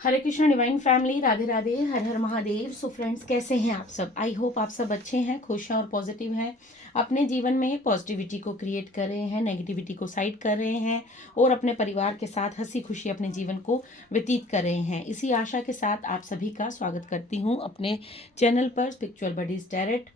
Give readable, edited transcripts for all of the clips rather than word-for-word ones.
हरे Krishna divine family, Radhe Radhe, हर हर Mahadev. So friends, कैसे हैं आप सब? आई होप आप सब अच्छे हैं, खुश हैं और पॉजिटिव हैं। अपने जीवन में पॉजिटिविटी को क्रिएट कर रहे हैं, नेगेटिविटी को साइड कर रहे हैं और अपने परिवार के साथ हंसी खुशी अपने जीवन को व्यतीत कर रहे हैं। इसी आशा के साथ आप सभी का स्वागत करती हूँ अपने चैनल पर स्पिरिचुअल बडीज डायरेक्ट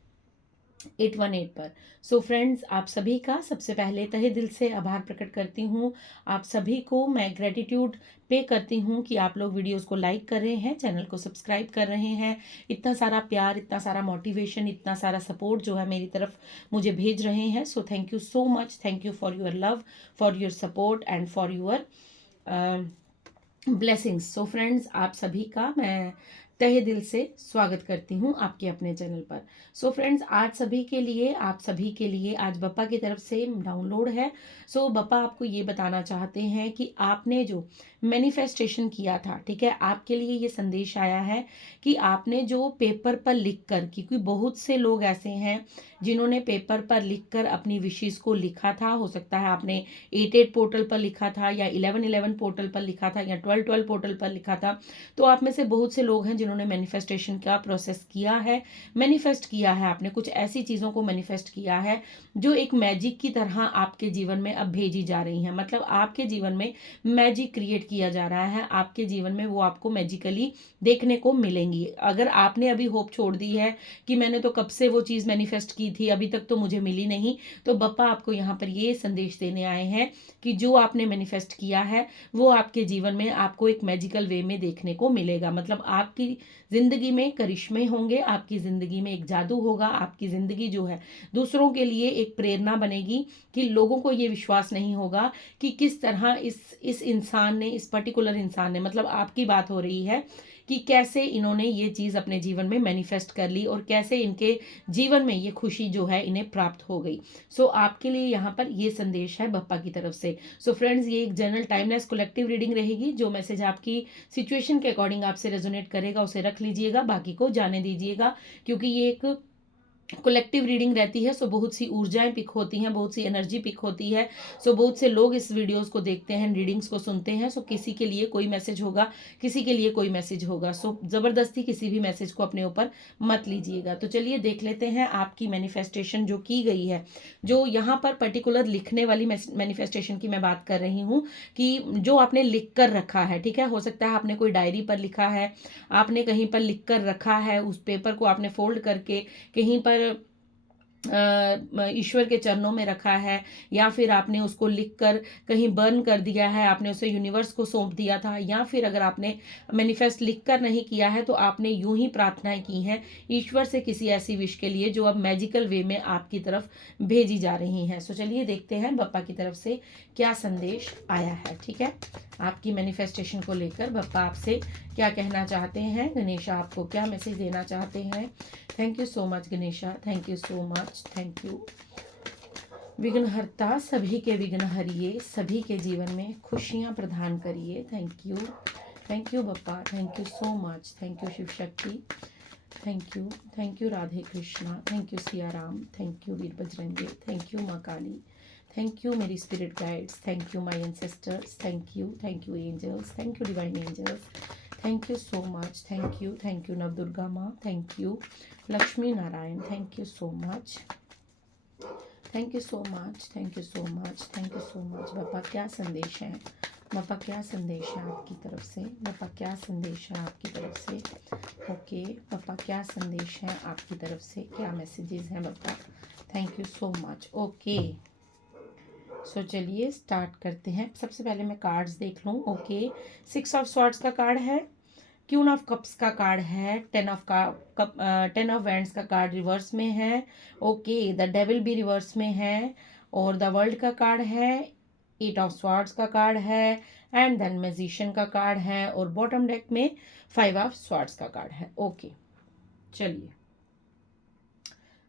818 पर। सो फ्रेंड्स, आप सभी का सबसे पहले तहे दिल से आभार प्रकट करती हूँ। आप सभी को मैं ग्रेटिट्यूड पे करती हूँ कि आप लोग वीडियोस को लाइक कर रहे हैं, चैनल को सब्सक्राइब कर रहे हैं। इतना सारा प्यार, इतना सारा मोटिवेशन, इतना सारा सपोर्ट जो है मेरी तरफ मुझे भेज रहे हैं। So thank you so much. Thank you for your love, for your support and for your blessings. So friends, आप सभी का मैं तहे दिल से स्वागत करती हूँ आपके अपने चैनल पर। सो फ्रेंड्स, आज सभी के लिए, आप सभी के लिए आज बप्पा की तरफ से डाउनलोड है। सो बप्पा आपको ये बताना चाहते हैं कि आपने जो मैनिफेस्टेशन किया था, ठीक है, आपके लिए ये संदेश आया है कि आपने जो पेपर पर लिख कर, क्योंकि बहुत से लोग ऐसे हैं जिन्होंने पेपर पर लिखकर अपनी विशेष को लिखा था। हो सकता है आपने 88 पोर्टल पर लिखा था या 1111 पोर्टल पर लिखा था या 1212 पोर्टल पर लिखा था। तो आप में से बहुत से लोग हैं जिन्होंने मैनिफेस्टेशन का प्रोसेस किया है, मैनिफेस्ट किया है। आपने कुछ ऐसी चीज़ों को मैनिफेस्ट किया है जो एक मैजिक की तरह आपके जीवन में अब भेजी जा रही हैं। मतलब आपके जीवन में मैजिक क्रिएट किया जा रहा है, आपके जीवन में वो आपको मैजिकली देखने को मिलेंगी। अगर आपने अभी होप छोड़ दी है कि मैंने तो कब से वो चीज़ मैनिफेस्ट की थी, अभी तक तो मुझे मिली नहीं, तो बप्पा आपको यहाँ पर ये संदेश देने आए हैं कि जो आपने मैनिफेस्ट किया है वो आपके जीवन में आपको एक मैजिकल वे में देखने को मिलेगा। मतलब आपकी जिंदगी में करिश्मे होंगे, आपकी जिंदगी में एक जादू होगा, आपकी जिंदगी जो है दूसरों के लिए एक प्रेरणा बनेगी कि लोगों को ये विश्वास नहीं होगा कि किस तरह इस इंसान ने, इस पर्टिकुलर इंसान ने, मतलब आपकी बात हो रही है कि कैसे इन्होंने ये चीज़ अपने जीवन में मैनिफेस्ट कर ली और कैसे इनके जीवन में ये खुशी जो है इन्हें प्राप्त हो गई। सो आपके लिए यहाँ पर ये संदेश है बप्पा की तरफ से। सो फ्रेंड्स, ये एक जनरल टाइमलेस कलेक्टिव रीडिंग रहेगी। जो मैसेज आपकी सिचुएशन के अकॉर्डिंग आपसे रेजोनेट करेगा उसे रख लीजिएगा, बाकी को जाने दीजिएगा, क्योंकि ये एक कलेक्टिव रीडिंग रहती है। सो बहुत सी ऊर्जाएं पिक होती हैं, बहुत सी एनर्जी पिक होती है। सो बहुत से लोग इस वीडियोस को देखते हैं, रीडिंग्स को सुनते हैं। सो किसी के लिए कोई मैसेज होगा, किसी के लिए कोई मैसेज होगा। सो जबरदस्ती किसी भी मैसेज को अपने ऊपर मत लीजिएगा। तो चलिए देख लेते हैं आपकी मैनिफेस्टेशन जो की गई है। जो यहाँ पर पर्टिकुलर लिखने वाली मैनिफेस्टेशन की मैं बात कर रही हूँ कि जो आपने लिख कर रखा है, ठीक है, हो सकता है आपने कोई डायरी पर लिखा है, आपने कहीं पर लिख कर रखा है, उस पेपर को आपने फोल्ड करके कहीं पर ईश्वर के चरणों में रखा है, या फिर आपने उसको लिखकर कहीं बर्न कर दिया है, आपने उसे यूनिवर्स को सौंप दिया था, या फिर अगर आपने मैनिफेस्ट लिखकर नहीं किया है तो आपने यूं ही प्रार्थनाएं की हैं ईश्वर से किसी ऐसी विश के लिए जो अब मैजिकल वे में आपकी तरफ भेजी जा रही हैं। सो चलिए देखते हैं बप्पा की तरफ से क्या संदेश आया है। ठीक है, आपकी मैनिफेस्टेशन को लेकर बप्पा आपसे क्या कहना चाहते हैं, गणेशा आपको क्या मैसेज देना चाहते हैं। Thank you so much Ganesha, thank you so much, thank you. विघ्नहर्ता सभी के विघ्न हरिए, सभी के जीवन में खुशियां प्रदान करिए। Thank you Bappa, thank you so much, thank you Shiv Shakti, thank you Radhe Krishna, thank you Siya Ram, thank you Veer Bajrang, thank you माँ काली, थैंक यू मेरी spirit guides, thank you my ancestors, thank you angels, thank you divine angels, thank you so much, thank you Navdurga माँ, thank you Lakshmi Narayan, thank you so much, thank you so much, thank you so much, thank you so much. बापा क्या संदेश है, बापा क्या संदेश है आपकी तरफ से, बापा क्या संदेश है आपकी तरफ से। ओके बापा, क्या संदेश है आपकी तरफ से, क्या मैसेजेस हैं बापा। Thank you so much. Okay so चलिए स्टार्ट करते हैं। सबसे पहले मैं कार्ड्स देख लूँ। ओके, 6 ऑफ स्वॉर्ड्स का कार्ड है, क्वीन ऑफ कप्स का कार्ड है, 10 ऑफ वैंड्स का कार्ड रिवर्स में है। ओके, द डेविल भी रिवर्स में है, और द वर्ल्ड का कार्ड है, 8 ऑफ स्वॉर्ड्स का कार्ड है, एंड देन मैजिशियन का कार्ड है, और बॉटम डेक में 5 ऑफ स्वॉर्ड्स का कार्ड है। ओके, चलिए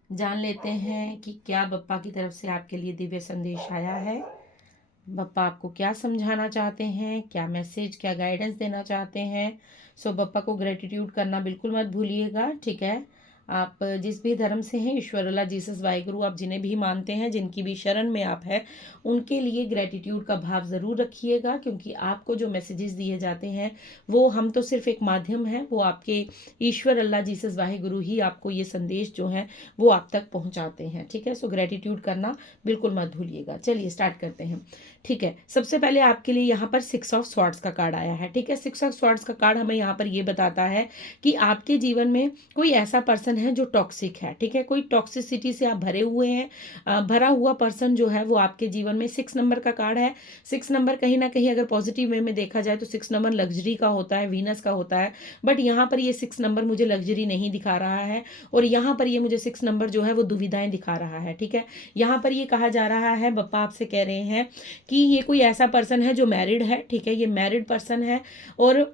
जान लेते हैं कि क्या बप्पा की तरफ से आपके लिए दिव्य संदेश आया है। बप्पा आपको क्या समझाना चाहते हैं, क्या मैसेज, क्या गाइडेंस देना चाहते हैं। सो बप्पा को ग्रेटिट्यूड करना बिल्कुल मत भूलिएगा, ठीक है। आप जिस भी धर्म से हैं, ईश्वर अल्लाह जीसस वाहिगुरु आप जिन्हें भी मानते हैं, जिनकी भी शरण में आप हैं, उनके लिए ग्रेटिट्यूड का भाव ज़रूर रखिएगा, क्योंकि आपको जो मैसेजेस दिए जाते हैं वो हम तो सिर्फ एक माध्यम हैं, वो आपके ईश्वर अल्लाह जीसस वाहिगुरु ही आपको ये संदेश जो है वो आप तक पहुंचाते हैं। ठीक है, सो ग्रेटिट्यूड करना बिल्कुल मत भूलिएगा। चलिए स्टार्ट करते हैं। ठीक है, सबसे पहले आपके लिए यहाँ पर 6 ऑफ स्वॉर्ड्स का कार्ड आया है। ठीक है, 6 ऑफ स्वॉर्ड्स का कार्ड हमें यहाँ पर ये बताता है कि आपके जीवन में कोई ऐसा पर्सन है जो टॉक्सिक है। ठीक है, कोई टॉक्सिसिटी से आप भरे हुए हैं, भरा हुआ पर्सन जो है वो आपके जीवन में 6 नंबर का कार्ड है। 6 नंबर कहीं ना कहीं अगर पॉजिटिव वे में देखा जाए तो 6 नंबर लग्जरी का होता है, वीनस का होता है, बट यहाँ पर ये 6 नंबर मुझे लग्जरी नहीं दिखा रहा है, और यहाँ पर ये मुझे 6 नंबर जो है वो दुविधाएं दिखा रहा है। ठीक है, यहाँ पर ये कहा जा रहा है, बप्पा आपसे कह रहे हैं कि ये कोई ऐसा पर्सन है जो मैरिड है। ठीक है, ये मैरिड पर्सन है, और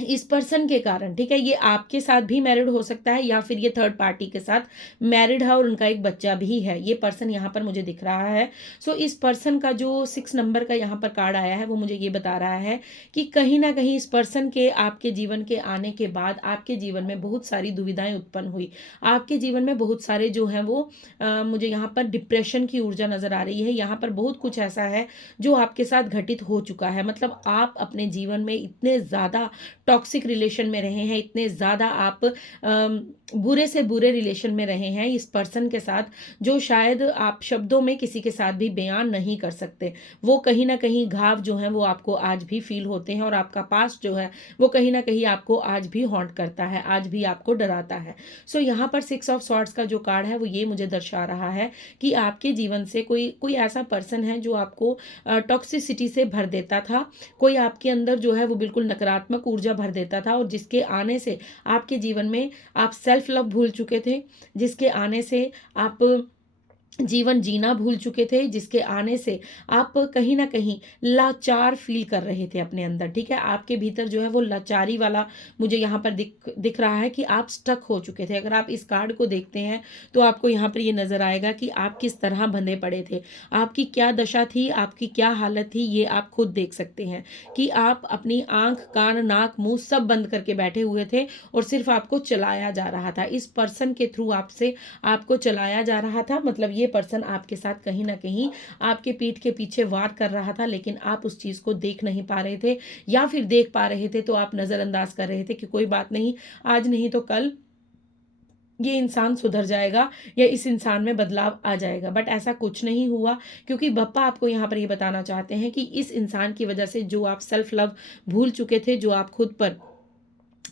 इस पर्सन के कारण, ठीक है, ये आपके साथ भी मैरिड हो सकता है या फिर ये थर्ड पार्टी के साथ मैरिड है और उनका एक बच्चा भी है। ये पर्सन यहाँ पर मुझे दिख रहा है। सो इस पर्सन का जो 6 नंबर का यहाँ पर कार्ड आया है वो मुझे ये बता रहा है कि कहीं ना कहीं इस पर्सन के आपके जीवन के आने के बाद आपके जीवन में बहुत सारी दुविधाएं उत्पन्न हुई। आपके जीवन में बहुत सारे जो हैं वो मुझे यहाँ पर डिप्रेशन की ऊर्जा नजर आ रही है। यहाँ पर बहुत कुछ ऐसा है जो आपके साथ घटित हो चुका है। मतलब आप अपने जीवन में इतने ज़्यादा टॉक्सिक रिलेशन में रहे हैं, इतने ज़्यादा आप बुरे से बुरे रिलेशन में रहे हैं इस पर्सन के साथ, जो शायद आप शब्दों में किसी के साथ भी बयान नहीं कर सकते। वो कहीं ना कहीं घाव जो है वो आपको आज भी फील होते हैं, और आपका पास्ट जो है वो कहीं ना कहीं आपको आज भी हॉन्ट करता है, आज भी आपको डराता है। सो यहाँ पर 6 ऑफ सॉर्ड्स का जो कार्ड है वो ये मुझे दर्शा रहा है कि आपके जीवन से कोई कोई ऐसा पर्सन है जो आपको टॉक्सिसिटी से भर देता था, कोई आपके अंदर जो है वो बिल्कुल नकारात्मक ऊर्जा भर देता था, और जिसके आने से आपके जीवन में आप सेल्फ लव भूल चुके थे, जिसके आने से आप जीवन जीना भूल चुके थे, जिसके आने से आप कहीं ना कहीं लाचार फील कर रहे थे अपने अंदर। ठीक है, आपके भीतर जो है वो लाचारी वाला मुझे यहाँ पर दिख रहा है कि आप स्टक हो चुके थे। अगर आप इस कार्ड को देखते हैं तो आपको यहाँ पर ये नजर आएगा कि आप किस तरह बंधे पड़े थे, आपकी क्या दशा थी, आपकी क्या हालत थी, ये आप खुद देख सकते हैं कि आप अपनी आंख कान नाक मुंह सब बंद करके बैठे हुए थे और सिर्फ आपको चलाया जा रहा था। इस पर्सन के थ्रू आपको चलाया जा रहा था। मतलब ये पर्सन आपके साथ कहीं ना कहीं आपके पीठ के पीछे वार कर रहा था, लेकिन आप उस चीज को देख नहीं पा रहे थे, या फिर देख पा रहे थे तो आप नजरअंदाज कर रहे थे कि कोई बात नहीं, आज नहीं तो कल ये इंसान सुधर जाएगा या इस इंसान में बदलाव आ जाएगा। बट ऐसा कुछ नहीं हुआ, क्योंकि बप्पा आपको यहाँ पर ये बताना चाहते हैं कि इस इंसान की वजह से जो आप सेल्फ लव भूल चुके थे, जो आप खुद पर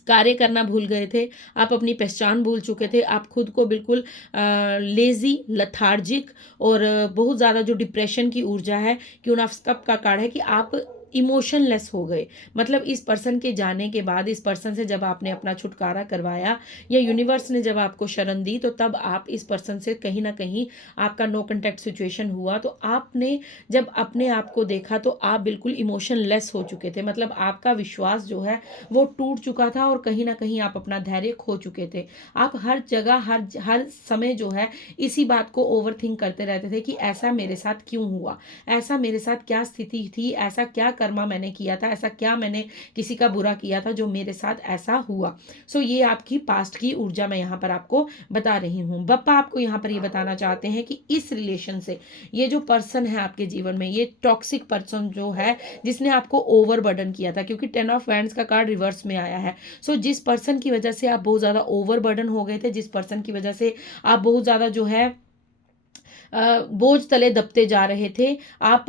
कार्य करना भूल गए थे, आप अपनी पहचान भूल चुके थे, आप खुद को बिल्कुल लेजी, लथार्जिक और बहुत ज़्यादा जो डिप्रेशन की ऊर्जा है, क्यों ना कब का कार्ड है कि आप इमोशनलेस हो गए। मतलब इस पर्सन के जाने के बाद, इस पर्सन से जब आपने अपना छुटकारा करवाया या यूनिवर्स ने जब आपको शरण दी, तो तब आप इस पर्सन से कहीं ना कहीं आपका नो कॉन्टैक्ट सिचुएशन हुआ, तो आपने जब अपने आप को देखा तो आप बिल्कुल इमोशनलेस हो चुके थे। मतलब आपका विश्वास जो है वो टूट चुका था, और कहीं ना कहीं आप अपना धैर्य खो चुके थे। आप हर जगह हर समय जो है इसी बात को ओवर थिंक करते रहते थे कि ऐसा मेरे साथ क्यों हुआ, ऐसा मेरे साथ क्या स्थिति थी, ऐसा क्या कर्मा मैंने किया था, ऐसा क्या मैंने किसी का बुरा किया था जो मेरे साथ ऐसा हुआ। सो ये आपकी पास्ट की ऊर्जा मैं यहाँ पर आपको बता रही हूँ। बप्पा आपको यहाँ पर ये बताना चाहते हैं कि इस रिलेशन से ये जो पर्सन है आपके जीवन में, ये टॉक्सिक पर्सन जो है जिसने आपको ओवरबर्डन किया था, क्योंकि 10 ऑफ वैंड्स का कार्ड रिवर्स में आया है। सो जिस पर्सन की वजह से आप बहुत ज़्यादा ओवरबर्डन हो गए थे, जिस पर्सन की वजह से आप बहुत ज़्यादा जो है बोझ तले दबते जा रहे थे, आप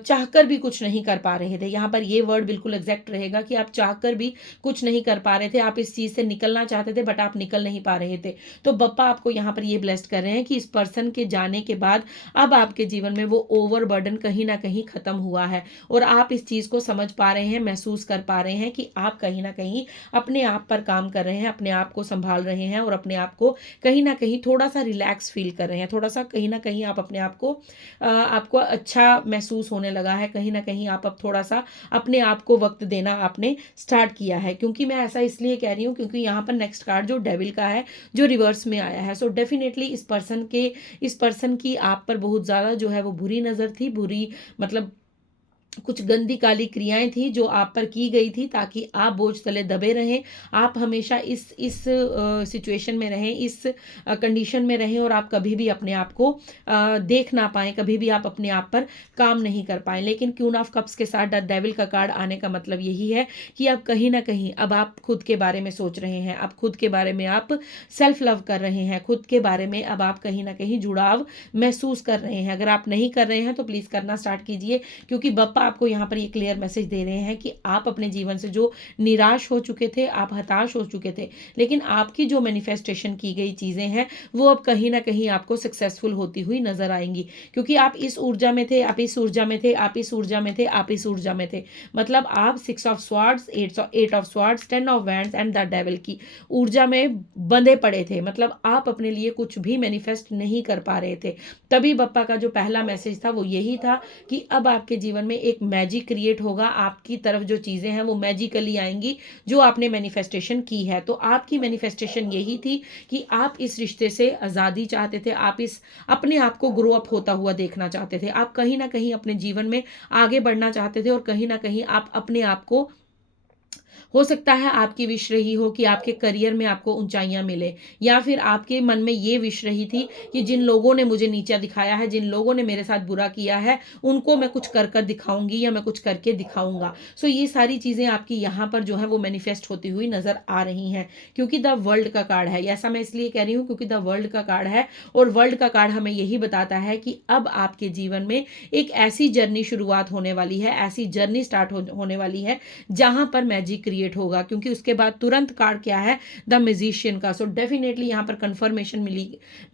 चाहकर भी कुछ नहीं कर पा रहे थे। यहाँ पर ये वर्ड बिल्कुल एग्जैक्ट रहेगा कि आप चाहकर भी कुछ नहीं कर पा रहे थे, आप इस चीज़ से निकलना चाहते थे बट आप निकल नहीं पा रहे थे। तो बप्पा आपको यहाँ पर ये ब्लेस्ड कर रहे हैं कि इस पर्सन के जाने के बाद अब आपके जीवन में वो ओवरबर्डन कहीं ना कहीं खत्म हुआ है, और आप इस चीज़ को समझ पा रहे हैं, महसूस कर पा रहे हैं कि आप कहीं ना कहीं अपने आप पर काम कर रहे हैं, अपने आप को संभाल रहे हैं, और अपने आप को कहीं ना कहीं थोड़ा सा रिलैक्स फील कर रहे हैं, थोड़ा सा कहीं ना कहीं आप अपने आप को आपको अच्छा महसूस होने लगा है। कहीं ना कहीं आप अब थोड़ा सा अपने आप को वक्त देना आपने स्टार्ट किया है। क्योंकि मैं ऐसा इसलिए कह रही हूँ क्योंकि यहाँ पर नेक्स्ट कार्ड जो डेविल का है, जो रिवर्स में आया है। सो डेफिनेटली इस पर्सन की आप पर बहुत ज़्यादा जो है वो बुरी नज़र थी, बुरी मतलब कुछ गंदी काली क्रियाएं थी जो आप पर की गई थी ताकि आप बोझ तले दबे रहें, आप हमेशा इस सिचुएशन में रहें, इस कंडीशन में रहें और आप कभी भी अपने आप को देख ना पाएं, कभी भी आप अपने आप पर काम नहीं कर पाएं। लेकिन क्वीन ऑफ कप्स के साथ द डेविल का कार्ड आने का मतलब यही है कि अब कहीं ना कहीं अब आप खुद के बारे में सोच रहे हैं, अब खुद के बारे में आप सेल्फ लव कर रहे हैं, खुद के बारे में अब आप कहीं ना कहीं जुड़ाव महसूस कर रहे हैं। अगर आप नहीं कर रहे हैं तो प्लीज़ करना स्टार्ट कीजिए, क्योंकि बप्पा आपको यहाँ पर ये क्लियर मैसेज दे रहे हैं कि आप अपने जीवन से जो निराश हो चुके थे, आप हताश हो चुके थे, लेकिन आपकी जो मैनिफेस्टेशन की गई चीज़ें हैं वो अब कहीं ना कहीं आपको सक्सेसफुल होती हुई नजर आएंगी, क्योंकि आप इस ऊर्जा में थे, आप इस ऊर्जा में थे, आप इस ऊर्जा में थे, आप इस ऊर्जा में थे। मतलब आप 6 of swords, 8 of swords, 10 of wands and the devil की ऊर्जा में बंधे पड़े थे। मतलब आप अपने लिए कुछ भी मैनिफेस्ट नहीं कर पा रहे थे। तभी बप्पा का जो पहला मैसेज था वो यही था कि अब आपके जीवन में एक मैजिक क्रिएट होगा, आपकी तरफ जो चीज़ें हैं वो मैजिकली आएंगी जो आपने मैनिफेस्टेशन की है। तो आपकी मैनिफेस्टेशन यही थी कि आप इस रिश्ते से आज़ादी चाहते थे, आप इस अपने आप को ग्रो अप होता हुआ देखना चाहते थे, आप कहीं ना कहीं अपने जीवन में आगे बढ़ना चाहते थे और कहीं ना कहीं आप अपने आप को, हो सकता है आपकी विश रही हो कि आपके करियर में आपको ऊंचाइयां मिले, या फिर आपके मन में ये विश रही थी कि जिन लोगों ने मुझे नीचा दिखाया है, जिन लोगों ने मेरे साथ बुरा किया है, उनको मैं कुछ कर कर दिखाऊंगी या मैं कुछ करके दिखाऊंगा। सो ये सारी चीज़ें आपकी यहाँ पर जो है वो मैनिफेस्ट होती हुई नजर आ रही हैं, क्योंकि द वर्ल्ड का कार्ड है। ऐसा मैं इसलिए कह रही हूँ क्योंकि द वर्ल्ड का कार्ड है और वर्ल्ड का कार्ड हमें यही बताता है कि अब आपके जीवन में एक ऐसी जर्नी शुरुआत होने वाली है, ऐसी जर्नी स्टार्ट होने वाली है जहां पर मैजिक क्रिएट होगा। क्योंकि उसके बाद तुरंत कार्ड क्या है, द म्यूजिशियन का। सो डेफिनेटली यहाँ पर कंफर्मेशन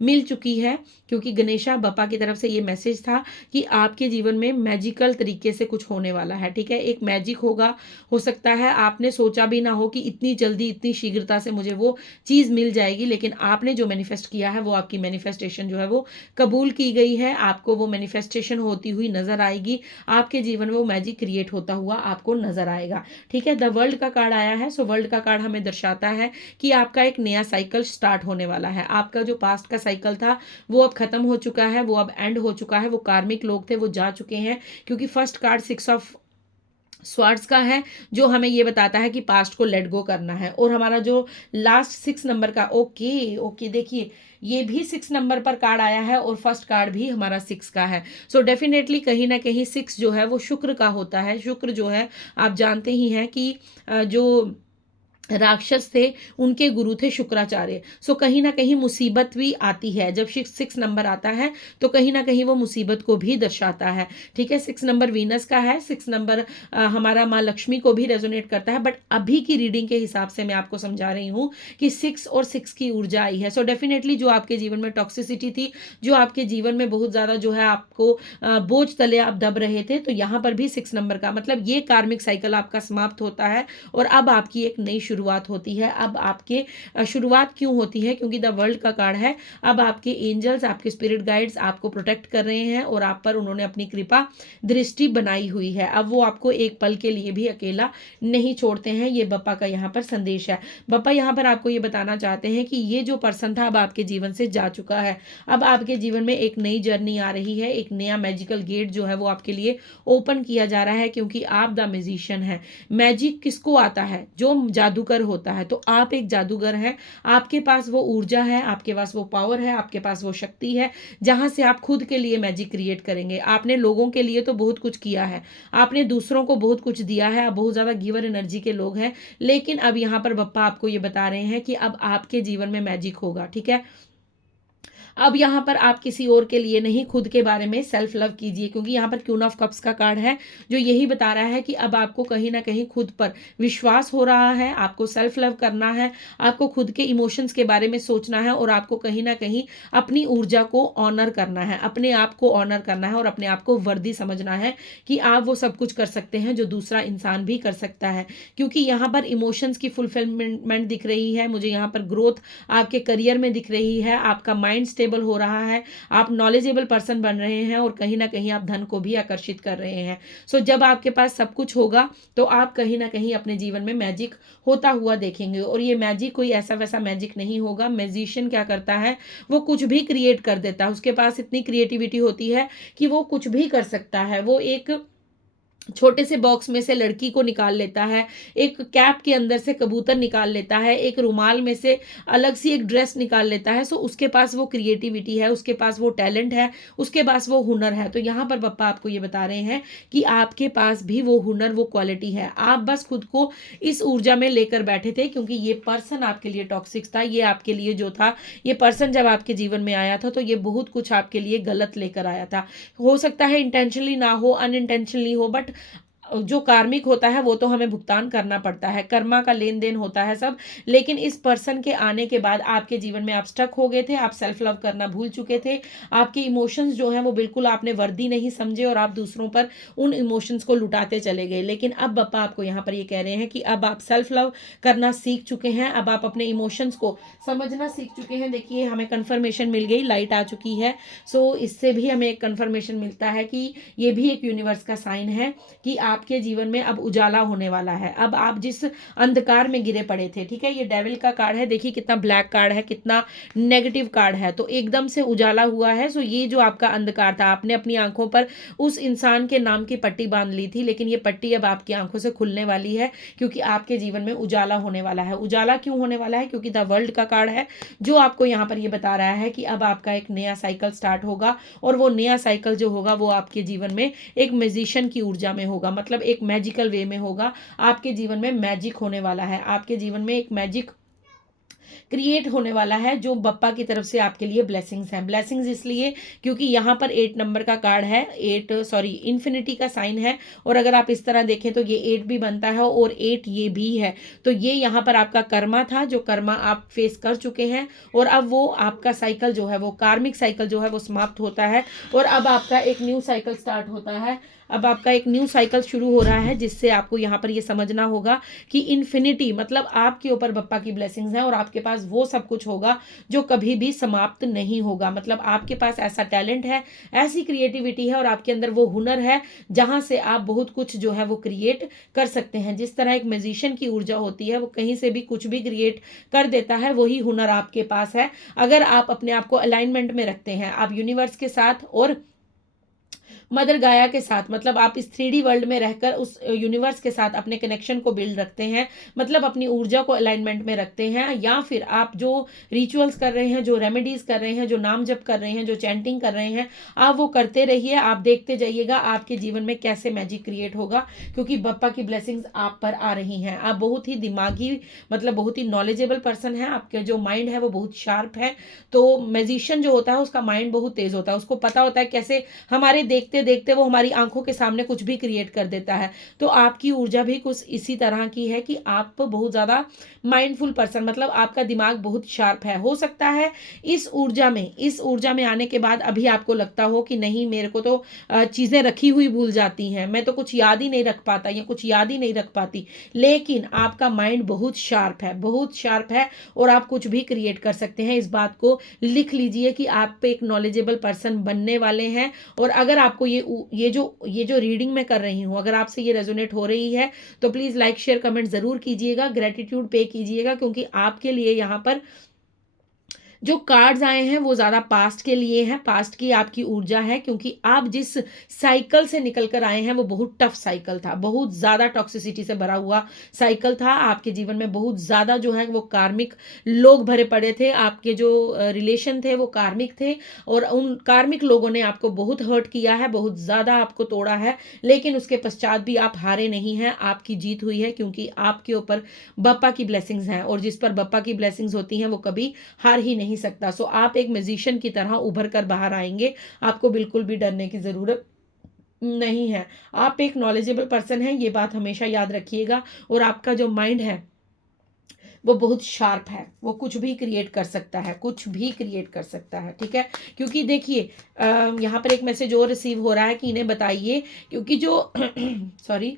मिल चुकी है, क्योंकि गणेशा बप्पा की तरफ से ये मैसेज था कि आपके जीवन में मैजिकल तरीके से कुछ होने वाला है। ठीक है, एक मैजिक होगा, हो सकता है आपने सोचा भी ना हो कि इतनी जल्दी इतनी शीघ्रता से मुझे वो चीज मिल जाएगी, लेकिन आपने जो मैनिफेस्ट किया है वो आपकी मैनिफेस्टेशन जो है वो कबूल की गई है। आपको वो मैनिफेस्टेशन होती हुई नजर आएगी, आपके जीवन में वो मैजिक क्रिएट होता हुआ आपको नजर आएगा। ठीक है, द वर्ल्ड का कार्ड आया है। सो वर्ल्ड का कार्ड हमें दर्शाता है कि आपका एक नया साइकिल स्टार्ट होने वाला है। आपका जो पास्ट का साइकिल था वो अब खत्म हो चुका है, वो अब एंड हो चुका है, वो कार्मिक लोग थे वो जा चुके हैं, क्योंकि फर्स्ट कार्ड 6 ऑफ स्वार्ड्स का है जो हमें ये बताता है कि पास्ट को लेट गो करना है। और हमारा जो लास्ट 6 नंबर का, ओके ओके देखिए ये भी 6 नंबर पर कार्ड आया है और फर्स्ट कार्ड भी हमारा 6 का है। सो डेफिनेटली कहीं ना कहीं 6 जो है वो शुक्र का होता है। शुक्र जो है आप जानते ही हैं कि जो राक्षस थे उनके गुरु थे शुक्राचार्य। सो कहीं ना कहीं मुसीबत भी आती है जब 6 नंबर आता है, तो कहीं ना कहीं वो मुसीबत को भी दर्शाता है। ठीक है, 6 नंबर वीनस का है, 6 नंबर हमारा माँ लक्ष्मी को भी रेजोनेट करता है। बट अभी की रीडिंग के हिसाब से मैं आपको समझा रही हूँ कि 6 और 6 की ऊर्जा आई है। सो डेफिनेटली जो आपके जीवन में टॉक्सिसिटी थी, जो आपके जीवन में बहुत ज्यादा जो है आपको बोझ तले आप दब रहे थे, तो यहाँ पर भी 6 नंबर का मतलब ये कार्मिक साइकिल आपका समाप्त होता है और अब आपकी एक नई शुरुआत होती है। अब आपके शुरुआत क्यों होती है, क्योंकि द वर्ल्ड का कार्ड है। अब आपके एंजल्स, आपके स्पिरिट गाइड्स आपको प्रोटेक्ट कर रहे हैं और आप पर उन्होंने अपनी कृपा दृष्टि बनाई हुई है। अब वो आपको एक पल के लिए भी अकेला नहीं छोड़ते हैं। ये बप्पा का यहाँ पर संदेश है। बप्पा यहाँ पर आपको ये बताना चाहते हैं कि ये जो पर्सन था अब आपके जीवन से जा चुका है। अब आपके जीवन में एक नई जर्नी आ रही है, एक नया मैजिकल गेट जो है वो आपके लिए ओपन किया जा रहा है, क्योंकि आप द म्यूजिशियन हैं। मैजिक किसको आता है, जो जादूगर होता है। तो आप एक जादूगर हैं, आपके पास वो ऊर्जा है, आपके पास वो पावर है, आपके पास वो शक्ति है जहां से आप खुद के लिए मैजिक क्रिएट करेंगे। आपने लोगों के लिए तो बहुत कुछ किया है, आपने दूसरों को बहुत कुछ दिया है, आप बहुत ज्यादा गिवर एनर्जी के लोग हैं, लेकिन अब यहाँ पर बप्पा आपको ये बता रहे हैं कि अब आपके जीवन में मैजिक होगा। ठीक है, अब यहाँ पर आप किसी और के लिए नहीं, खुद के बारे में सेल्फ लव कीजिए, क्योंकि यहाँ पर क्वीन ऑफ कप्स का कार्ड है जो यही बता रहा है कि अब आपको कहीं ना कहीं खुद पर विश्वास हो रहा है, आपको सेल्फ लव करना है, आपको खुद के इमोशंस के बारे में सोचना है और आपको कहीं ना कहीं अपनी ऊर्जा को ऑनर करना है, अपने आप को ऑनर करना है और अपने आप को वर्दी समझना है कि आप वो सब कुछ कर सकते हैं जो दूसरा इंसान भी कर सकता है। क्योंकि यहाँ पर इमोशंस की फुलफिलमेंट दिख रही है मुझे, यहाँ पर ग्रोथ आपके करियर में दिख रही है, आपका माइंड स्टेबल हो रहा है, आप नॉलेजेबल पर्सन बन रहे हैं और कहीं ना कहीं आप धन को भी आकर्षित कर रहे हैं। सो जब आपके पास सब कुछ होगा तो आप कहीं ना कहीं अपने जीवन में मैजिक होता हुआ देखेंगे। और ये मैजिक कोई ऐसा वैसा मैजिक नहीं होगा। मैजिशियन क्या करता है, वो कुछ भी क्रिएट कर देता है, उसके पास इतनी क्रिएटिविटी होती है कि वो कुछ भी कर सकता है। वो एक छोटे से बॉक्स में से लड़की को निकाल लेता है, एक कैप के अंदर से कबूतर निकाल लेता है, एक रुमाल में से अलग सी एक ड्रेस निकाल लेता है। सो उसके पास वो क्रिएटिविटी है, उसके पास वो टैलेंट है, उसके पास वो हुनर है। तो यहाँ पर पप्पा आपको ये बता रहे हैं कि आपके पास भी वो हुनर, वो क्वालिटी है। आप बस खुद को इस ऊर्जा में लेकर बैठे थे, क्योंकि ये पर्सन आपके लिए टॉक्सिक था। ये आपके लिए जो था, ये पर्सन जब आपके जीवन में आया था तो ये बहुत कुछ आपके लिए गलत लेकर आया था। हो सकता है इंटेंशनली ना हो, अनइंटेंशनली हो, बट जो कार्मिक होता है वो तो हमें भुगतान करना पड़ता है, कर्मा का लेन देन होता है सब। लेकिन इस पर्सन के आने के बाद आपके जीवन में आप स्टक हो गए थे, आप सेल्फ लव करना भूल चुके थे, आपके इमोशंस जो हैं वो बिल्कुल आपने वर्दी नहीं समझे और आप दूसरों पर उन इमोशंस को लुटाते चले गए। लेकिन अब पापा आपको यहाँ पर ये कह रहे हैं कि अब आप सेल्फ लव करना सीख चुके हैं, अब आप अपने इमोशंस को समझना सीख चुके हैं। देखिए हमें कन्फर्मेशन मिल गई, लाइट आ चुकी है। सो इससे भी हमें एक कन्फर्मेशन मिलता है कि ये भी एक यूनिवर्स का साइन है कि आपके जीवन में अब उजाला होने वाला है। अब आप जिस अंधकार में गिरे पड़े थे, ठीक है, ये डेविल का कार्ड है, देखिए कितना ब्लैक कार्ड है, कितना नेगेटिव कार्ड है, तो एकदम से उजाला हुआ है। सो ये जो आपका अंधकार था, आपने अपनी आंखों पर उस इंसान के नाम की पट्टी बांध ली थी, लेकिन ये पट्टी अब आपकी आंखों से खुलने वाली है, क्योंकि आपके जीवन में उजाला होने वाला है। उजाला क्यों होने वाला है? क्योंकि द वर्ल्ड का कार्ड है जो आपको यहाँ पर ये बता रहा है कि अब आपका एक नया साइकिल स्टार्ट होगा, और वो नया साइकिल जो होगा वो आपके जीवन में एक म्यूजिशियन की ऊर्जा में होगा, मतलब एक मैजिकल वे में होगा। आपके जीवन में मैजिक होने वाला है, आपके जीवन में एक मैजिक क्रिएट होने वाला है, जो बप्पा की तरफ से आपके लिए ब्लेसिंग्स हैं। ब्लेसिंग्स इसलिए क्योंकि यहाँ पर 8 नंबर का कार्ड है, इन्फिनिटी का साइन है, और अगर आप इस तरह देखें तो ये 8 भी बनता है और 8 ये भी है। तो ये यहाँ पर आपका कर्मा था, जो कर्मा आप फेस कर चुके हैं, और अब वो आपका साइकिल जो है, वो कार्मिक साइकिल जो है वो समाप्त होता है, और अब आपका एक न्यू साइकिल स्टार्ट होता है। अब आपका एक न्यू साइकिल शुरू हो रहा है, जिससे आपको यहाँ पर ये समझना होगा कि इन्फिनिटी मतलब आपके ऊपर बप्पा की ब्लेसिंग्स हैं, और आपके पास वो सब कुछ होगा जो कभी भी समाप्त नहीं होगा। मतलब आपके पास ऐसा टैलेंट है, ऐसी क्रिएटिविटी है, और आपके अंदर वो हुनर है जहां से आप बहुत कुछ जो है वो क्रिएट कर सकते हैं। जिस तरह एक म्यूजिशियन की ऊर्जा होती है, वो कहीं से भी कुछ भी क्रिएट कर देता है, वही हुनर आपके पास है। अगर आप अपने आप को अलाइनमेंट में रखते हैं, आप यूनिवर्स के साथ और मदर गाया के साथ, मतलब आप इस 3D वर्ल्ड में रहकर उस यूनिवर्स के साथ अपने कनेक्शन को बिल्ड रखते हैं, मतलब अपनी ऊर्जा को अलाइनमेंट में रखते हैं, या फिर आप जो रिचुअल्स कर रहे हैं, जो रेमेडीज कर रहे हैं, जो नाम जप कर रहे हैं, जो चैंटिंग कर रहे हैं, आप वो करते रहिए। आप देखते जाइएगा आपके जीवन में कैसे मैजिक क्रिएट होगा, क्योंकि बप्पा की ब्लेसिंग्स आप पर आ रही हैं। आप बहुत ही दिमागी, मतलब बहुत ही नॉलेजेबल पर्सन है, आपके जो माइंड है वो बहुत शार्प है। तो मैजिशियन जो होता है उसका माइंड बहुत तेज होता है, उसको पता होता है कैसे हमारे देखते देखते वो हमारी आंखों के सामने कुछ भी क्रिएट कर देता है। तो आपकी ऊर्जा भी कुछ इसी तरह की है कि आप बहुत ज़्यादा माइंडफुल पर्सन, मतलब आपका दिमाग बहुत शार्प है। हो सकता है इस ऊर्जा में आने के बाद अभी आपको लगता हो कि नहीं, मेरे को तो चीज़ें रखी हुई भूल जाती हैं, मैं तो कुछ याद ही नहीं रख पाता या कुछ याद ही नहीं रख पाती। लेकिन आपका माइंड बहुत शार्प है, बहुत शार्प है, और आप कुछ भी क्रिएट कर सकते हैं। इस बात को लिख लीजिए कि आप एक नॉलेजेबल पर्सन बनने वाले हैं। और अगर आपको ये जो रीडिंग मैं कर रही हूँ, अगर आपसे ये रेजोनेट हो रही है, तो प्लीज़ लाइक शेयर कमेंट ज़रूर कीजिएगा, ग्रेटिट्यूड पे कीजिएगा, क्योंकि आपके लिए यहाँ पर जो कार्ड्स आए हैं वो ज़्यादा पास्ट के लिए हैं, पास्ट की आपकी ऊर्जा है, क्योंकि आप जिस साइकिल से निकल कर आए हैं वो बहुत टफ साइकिल था, बहुत ज़्यादा टॉक्सिसिटी से भरा हुआ साइकिल था। आपके जीवन में बहुत ज़्यादा जो है वो कार्मिक लोग भरे पड़े थे, आपके जो रिलेशन थे वो कार्मिक थे, और उन कार्मिक लोगों ने आपको बहुत हर्ट किया है, बहुत ज़्यादा आपको तोड़ा है। लेकिन उसके पश्चात भी आप हारे नहीं हैं, आपकी जीत हुई है, क्योंकि आपके ऊपर बप्पा की ब्लेसिंग्स हैं, और जिस पर बप्पा की ब्लेसिंग्स होती हैं वो कभी हार ही नहीं सकता। सो आप एक म्यूजिशियन की तरह उभर कर बाहर आएंगे, आपको बिल्कुल भी डरने की जरूरत नहीं है। आप एक नॉलेजेबल पर्सन हैं, ये बात हमेशा याद रखिएगा, और आपका जो माइंड है वो बहुत शार्प है, वो कुछ भी क्रिएट कर सकता है, कुछ भी क्रिएट कर सकता है, ठीक है। क्योंकि देखिए यहाँ पर एक मैसेज और रिसीव हो रहा है कि इन्हें बताइए, क्योंकि जो सॉरी,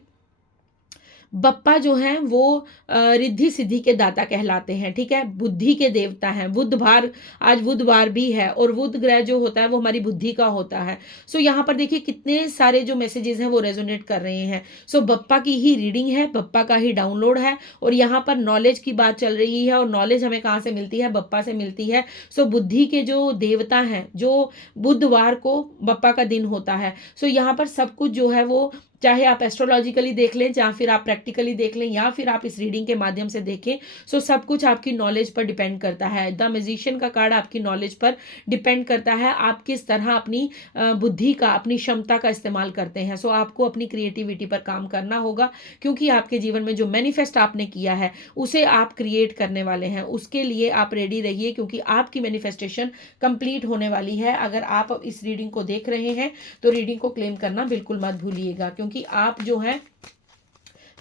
बप्पा जो हैं वो रिद्धि सिद्धि के दाता कहलाते हैं, ठीक है, बुद्धि के देवता हैं। बुधवार, आज बुधवार भी है, और बुध ग्रह जो होता है वो हमारी बुद्धि का होता है। सो यहाँ पर देखिए कितने सारे जो मैसेजेस हैं वो रेजोनेट कर रहे हैं। सो बप्पा की ही रीडिंग है, बप्पा का ही डाउनलोड है, और यहाँ पर नॉलेज की बात चल रही है, और नॉलेज हमें कहाँ से मिलती है? बप्पा से मिलती है। सो बुद्धि के जो देवता हैं, जो बुधवार को बप्पा का दिन होता है, सो यहाँ पर सब कुछ जो है वो चाहे आप एस्ट्रोलॉजिकली देख लें, या फिर आप प्रैक्टिकली देख लें, या फिर आप इस रीडिंग के माध्यम से देखें। सो सब कुछ आपकी नॉलेज पर डिपेंड करता है। द मैजिशियन का कार्ड आपकी नॉलेज पर डिपेंड करता है, आप किस तरह अपनी बुद्धि का, अपनी क्षमता का इस्तेमाल करते हैं। सो आपको अपनी क्रिएटिविटी पर काम करना होगा, क्योंकि आपके जीवन में जो मैनिफेस्ट आपने किया है उसे आप क्रिएट करने वाले हैं। उसके लिए आप रेडी रहिए, क्योंकि आपकी मैनिफेस्टेशन कंप्लीट होने वाली है। अगर आप इस रीडिंग को देख रहे हैं तो रीडिंग को क्लेम करना बिल्कुल मत भूलिएगा, क्योंकि आप जो है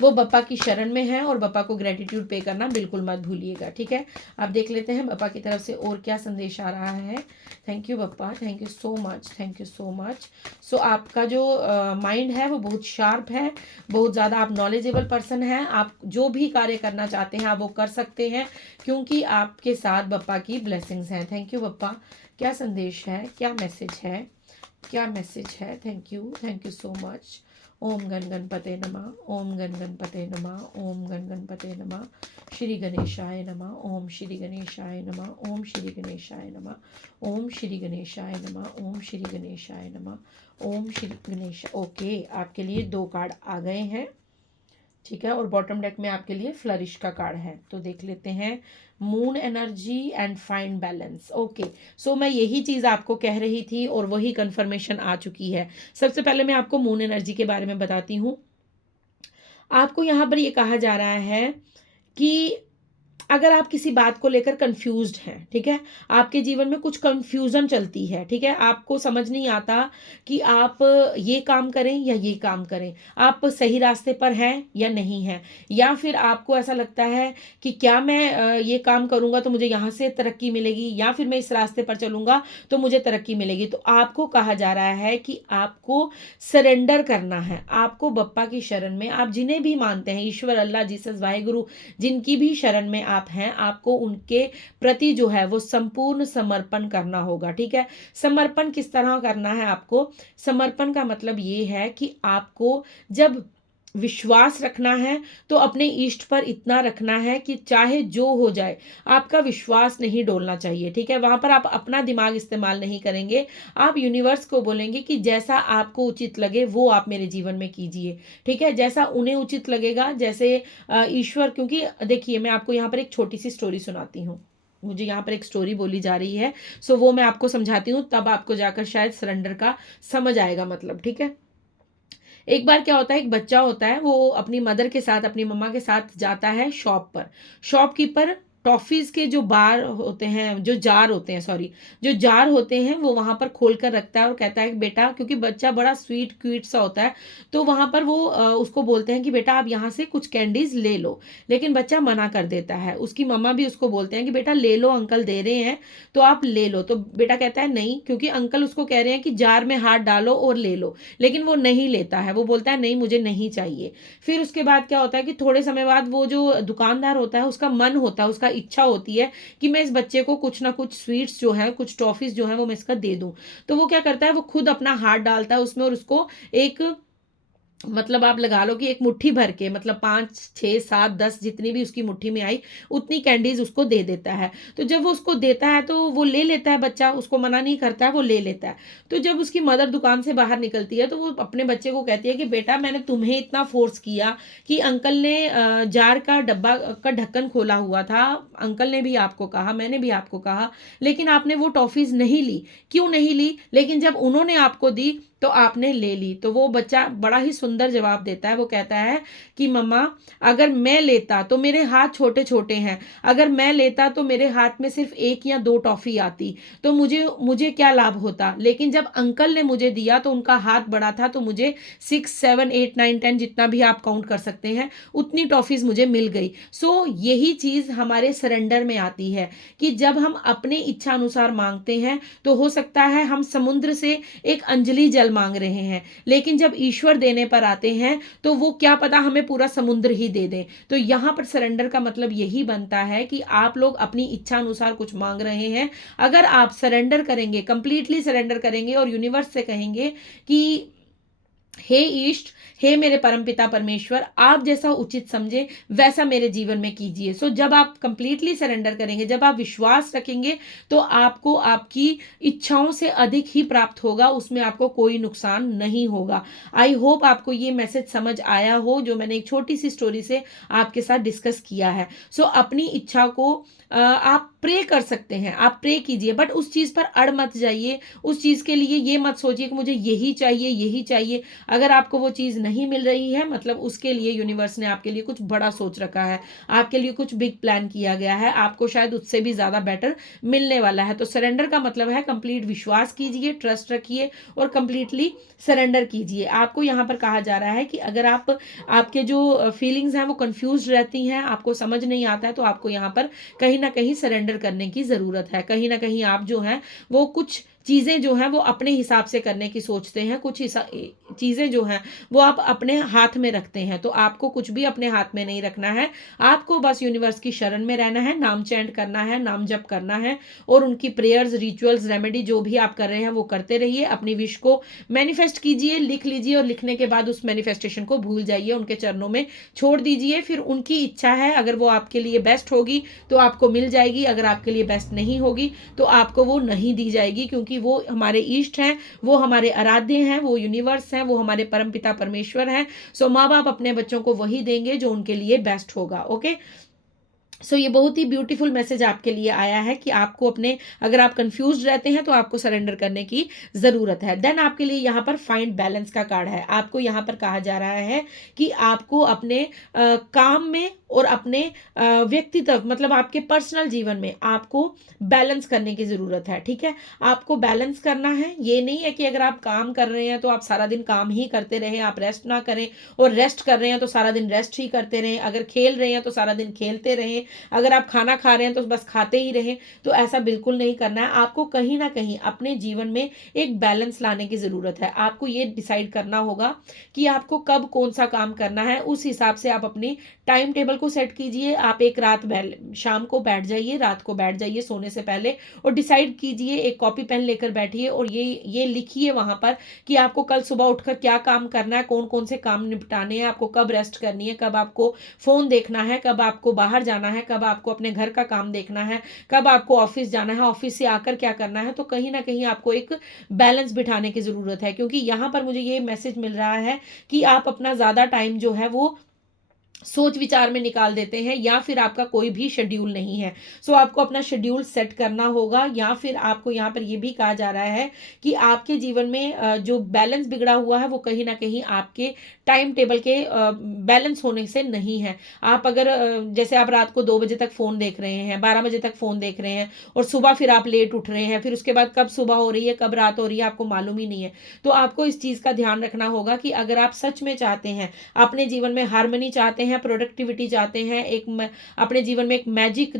वो बप्पा की शरण में है, और बप्पा को ग्रेटिट्यूड पे करना बिल्कुल मत भूलिएगा। ठीक है, अब देख लेते हैं बप्पा की तरफ से और क्या संदेश आ रहा है। Thank you Bappa, thank you so much, thank you so much. So आपका जो माइंड है वो बहुत शार्प है, बहुत ज़्यादा आप नॉलेजेबल पर्सन हैं। आप जो भी कार्य करना चाहते हैं आप वो कर सकते हैं, क्योंकि आपके साथ बप्पा की ब्लेसिंग्स हैं। Thank you Bappa. क्या संदेश है, क्या मैसेज है, क्या मैसेज है। Thank you so much. ओम गण गणपते नमः, ओम गण गणपते नमः, ओम गण गणपते नमः। श्री गणेशाय नमः, ओम श्री गणेशाय नमः, ओम श्री गणेशाय नमः, ओम श्री गणेशाय नमः, ओम श्री गणेशाय नमः, ओम श्री गणेश। ओके, आपके लिए 2 कार्ड आ गए हैं। ठीक है, और बॉटम डेक में आपके लिए फ्लरिश का कार्ड है। तो देख लेते हैं, moon energy and find balance. Okay, so मैं यही चीज़ आपको कह रही थी और वही कंफर्मेशन आ चुकी है। सबसे पहले मैं आपको मून एनर्जी के बारे में बताती हूँ। आपको यहाँ पर ये कहा जा रहा है कि अगर आप किसी बात को लेकर कंफ्यूज्ड हैं, ठीक है, आपके जीवन में कुछ कंफ्यूजन चलती है, ठीक है, आपको समझ नहीं आता कि आप ये काम करें या ये काम करें, आप सही रास्ते पर हैं या नहीं हैं, या फिर आपको ऐसा लगता है कि क्या मैं ये काम करूंगा तो मुझे यहाँ से तरक्की मिलेगी, या फिर मैं इस रास्ते पर चलूंगा तो मुझे तरक्की मिलेगी। तो आपको कहा जा रहा है कि आपको सरेंडर करना है, आपको बप्पा की शरण में, आप जिन्हें भी मानते हैं, ईश्वर, अल्लाह, जीसस, वाहेगुरु, जिनकी भी शरण में आप हैं, आपको उनके प्रति जो है वो संपूर्ण समर्पण करना होगा। ठीक है, समर्पण किस तरह करना है आपको? समर्पण का मतलब ये है कि आपको जब विश्वास रखना है तो अपने इष्ट पर इतना रखना है कि चाहे जो हो जाए आपका विश्वास नहीं डोलना चाहिए। ठीक है, वहां पर आप अपना दिमाग इस्तेमाल नहीं करेंगे, आप यूनिवर्स को बोलेंगे कि जैसा आपको उचित लगे वो आप मेरे जीवन में कीजिए। ठीक है, जैसा उन्हें उचित लगेगा, जैसे ईश्वर, क्योंकि देखिए मैं आपको यहाँ पर एक छोटी सी स्टोरी सुनाती हूँ। मुझे यहाँ पर एक स्टोरी बोली जा रही है, सो वो मैं आपको समझाती हूँ, तब आपको जाकर शायद सरेंडर का समझ आएगा मतलब। ठीक है, एक बार क्या होता है, एक बच्चा होता है, वो अपनी मदर के साथ, अपनी मम्मा के साथ जाता है शॉप पर। शॉपकीपर टॉफीज के जो बार होते हैं, जो जार होते हैं, सॉरी, जो जार होते हैं वो वहां पर खोल कर रखता है और कहता है कि बेटा, क्योंकि बच्चा बड़ा स्वीट क्यूट सा होता है, तो वहां पर वो उसको बोलते हैं कि बेटा आप यहाँ से कुछ कैंडीज ले लो, लेकिन बच्चा मना कर देता है। उसकी मम्मा भी उसको बोलते हैं कि बेटा ले लो, अंकल दे रहे हैं तो आप ले लो। तो बेटा कहता है नहीं, क्योंकि अंकल उसको कह रहे हैं कि जार में हाथ डालो और ले लो, लेकिन वो नहीं लेता है, वो बोलता है नहीं मुझे नहीं चाहिए। फिर उसके बाद क्या होता है कि थोड़े समय बाद वो जो दुकानदार होता है उसका मन होता है, उसका इच्छा होती है कि मैं इस बच्चे को कुछ ना कुछ स्वीट्स जो है, कुछ टॉफीज जो है वो मैं इसका दे दूं। तो वो क्या करता है, वो खुद अपना हाथ डालता है उसमें और उसको एक, मतलब आप लगा लो कि एक मुट्ठी भर के, मतलब 5 6 7 10 जितनी भी उसकी मुट्ठी में आई उतनी कैंडीज उसको दे देता है। तो जब वो उसको देता है तो वो ले लेता है, बच्चा उसको मना नहीं करता है, वो ले लेता है। तो जब उसकी मदर दुकान से बाहर निकलती है तो वो अपने बच्चे को कहती है कि बेटा मैंने तुम्हें इतना फोर्स किया कि अंकल ने जार का डब्बा का ढक्कन खोला हुआ था, अंकल ने भी आपको कहा, मैंने भी आपको कहा, लेकिन आपने वो टॉफीज नहीं ली। क्यों नहीं ली? लेकिन जब उन्होंने आपको दी तो आपने ले ली। तो वो बच्चा बड़ा ही सुंदर जवाब देता है, वो कहता है कि मम्मा अगर मैं लेता तो मेरे हाथ छोटे छोटे हैं, अगर मैं लेता तो मेरे हाथ में सिर्फ 1 या 2 टॉफी आती, तो मुझे मुझे क्या लाभ होता, लेकिन जब अंकल ने मुझे दिया तो उनका हाथ बड़ा था, तो मुझे 6 7 8 9 10 जितना भी आप काउंट कर सकते हैं उतनी टॉफीज मुझे मिल गई। सो यही चीज हमारे सरेंडर में आती है कि जब हम अपने इच्छा अनुसार मांगते हैं तो हो सकता है हम समुद्र से एक अंजलि जल मांग रहे हैं, लेकिन जब ईश्वर देने पर आते हैं तो वो क्या पता हमें पूरा समुद्र ही दे दें। तो यहां पर सरेंडर का मतलब यही बनता है कि आप लोग अपनी इच्छा अनुसार कुछ मांग रहे हैं, अगर आप सरेंडर करेंगे, कंप्लीटली सरेंडर करेंगे और यूनिवर्स से कहेंगे कि हे ईष्ट, हे मेरे परमपिता परमेश्वर, आप जैसा उचित समझे वैसा मेरे जीवन में कीजिए। सो जब आप कंप्लीटली सरेंडर करेंगे, जब आप विश्वास रखेंगे, तो आपको आपकी इच्छाओं से अधिक ही प्राप्त होगा, उसमें आपको कोई नुकसान नहीं होगा। आई होप आपको ये मैसेज समझ आया हो, जो मैंने एक छोटी सी स्टोरी से आपके साथ डिस्कस किया है। सो अपनी इच्छा को आप प्रे कर सकते हैं, आप प्रे कीजिए, बट उस चीज़ पर अड़ मत जाइए। उस चीज़ के लिए ये मत सोचिए कि मुझे यही चाहिए, यही चाहिए। अगर आपको वो चीज़ नहीं मिल रही है, मतलब उसके लिए यूनिवर्स ने आपके लिए कुछ बड़ा सोच रखा है, आपके लिए कुछ बिग प्लान किया गया है, आपको शायद उससे भी ज़्यादा बेटर मिलने वाला है। तो सरेंडर का मतलब है कंप्लीट विश्वास कीजिए, ट्रस्ट रखिए और कंप्लीटली सरेंडर कीजिए। आपको यहाँ पर कहा जा रहा है कि अगर आप, आपके जो फीलिंग्स हैं वो कंफ्यूज रहती हैं, आपको समझ नहीं आता है, तो आपको यहाँ पर कहीं ना कहीं सरेंडर करने की ज़रूरत है। कहीं ना कहीं आप जो हैं वो कुछ चीज़ें जो हैं वो अपने हिसाब से करने की सोचते हैं, कुछ चीज़ें जो हैं वो आप अपने हाथ में रखते हैं। तो आपको कुछ भी अपने हाथ में नहीं रखना है, आपको बस यूनिवर्स की शरण में रहना है, नाम चैंट करना है, नाम जप करना है और उनकी प्रेयर्स, रिचुअल्स, रेमेडी जो भी आप कर रहे हैं वो करते रहिए। अपनी विश को मैनिफेस्ट कीजिए, लिख लीजिए और लिखने के बाद उस मैनिफेस्टेशन को भूल जाइए, उनके चरणों में छोड़ दीजिए। फिर उनकी इच्छा है, अगर वो आपके लिए बेस्ट होगी तो आपको मिल जाएगी, अगर आपके लिए बेस्ट नहीं होगी तो आपको वो नहीं दी जाएगी, क्योंकि वो हमारे ईष्ट हैं, वो हमारे आराध्य हैं, वो यूनिवर्स हैं, वो हमारे परमपिता परमेश्वर हैं। सो माँ बाप अपने बच्चों को वही देंगे जो उनके लिए बेस्ट होगा। ओके, सो ये बहुत ही ब्यूटीफुल मैसेज आपके लिए आया है कि आपको अपने, अगर आप कंफ्यूज रहते हैं तो आपको सरेंडर करने की ज़रूरत है। देन आपके लिए यहाँ पर फाइंड बैलेंस का कार्ड है। आपको यहाँ पर कहा जा रहा है कि आपको अपने काम में और अपने व्यक्तित्व, मतलब आपके पर्सनल जीवन में आपको बैलेंस करने की ज़रूरत है। ठीक है, आपको बैलेंस करना है। ये नहीं है कि अगर आप काम कर रहे हैं तो आप सारा दिन काम ही करते रहें, आप रेस्ट ना करें, और रेस्ट कर रहे हैं तो सारा दिन रेस्ट ही करते रहें, अगर खेल रहे हैं तो सारा दिन खेलते रहें, अगर आप खाना खा रहे हैं तो बस खाते ही रहें। तो ऐसा बिल्कुल नहीं करना है। आपको कहीं ना कहीं अपने जीवन में एक बैलेंस लाने की ज़रूरत है। आपको ये डिसाइड करना होगा कि आपको कब कौन सा काम करना है, उस हिसाब से आप अपनी टाइम टेबल को सेट कीजिए। आप एक रात शाम को बैठ जाइए, रात को बैठ जाइए सोने से पहले और डिसाइड कीजिए, एक कॉपी पेन लेकर बैठिए और ये लिखिए वहां पर कि आपको कल सुबह उठकर क्या काम करना है, कौन कौन से काम निपटाने हैं, आपको कब रेस्ट करनी है, कब आपको फोन देखना है, कब आपको बाहर जाना है, कब आपको अपने घर का काम देखना है, कब आपको ऑफिस जाना है, ऑफिस से आकर क्या करना है। तो कहीं ना कहीं आपको एक बैलेंस बिठाने की ज़रूरत है, क्योंकि यहाँ पर मुझे ये मैसेज मिल रहा है कि आप अपना ज़्यादा टाइम जो है वो सोच विचार में निकाल देते हैं, या फिर आपका कोई भी शेड्यूल नहीं है। सो आपको अपना शेड्यूल सेट करना होगा, या फिर आपको यहाँ पर यह भी कहा जा रहा है कि आपके जीवन में जो बैलेंस बिगड़ा हुआ है वो कहीं ना कहीं आपके टाइम टेबल के बैलेंस होने से नहीं है। आप अगर जैसे आप रात को 2 बजे तक फ़ोन देख रहे हैं, 12 बजे तक फ़ोन देख रहे हैं और सुबह फिर आप लेट उठ रहे हैं, फिर उसके बाद कब सुबह हो रही है कब रात हो रही है आपको मालूम ही नहीं है। तो आपको इस चीज़ का ध्यान रखना होगा कि अगर आप सच में चाहते हैं, अपने जीवन में हार्मनी चाहते हैं, प्रोडक्टिविटी चाहते हैं, अपने जीवन में एक मैजिक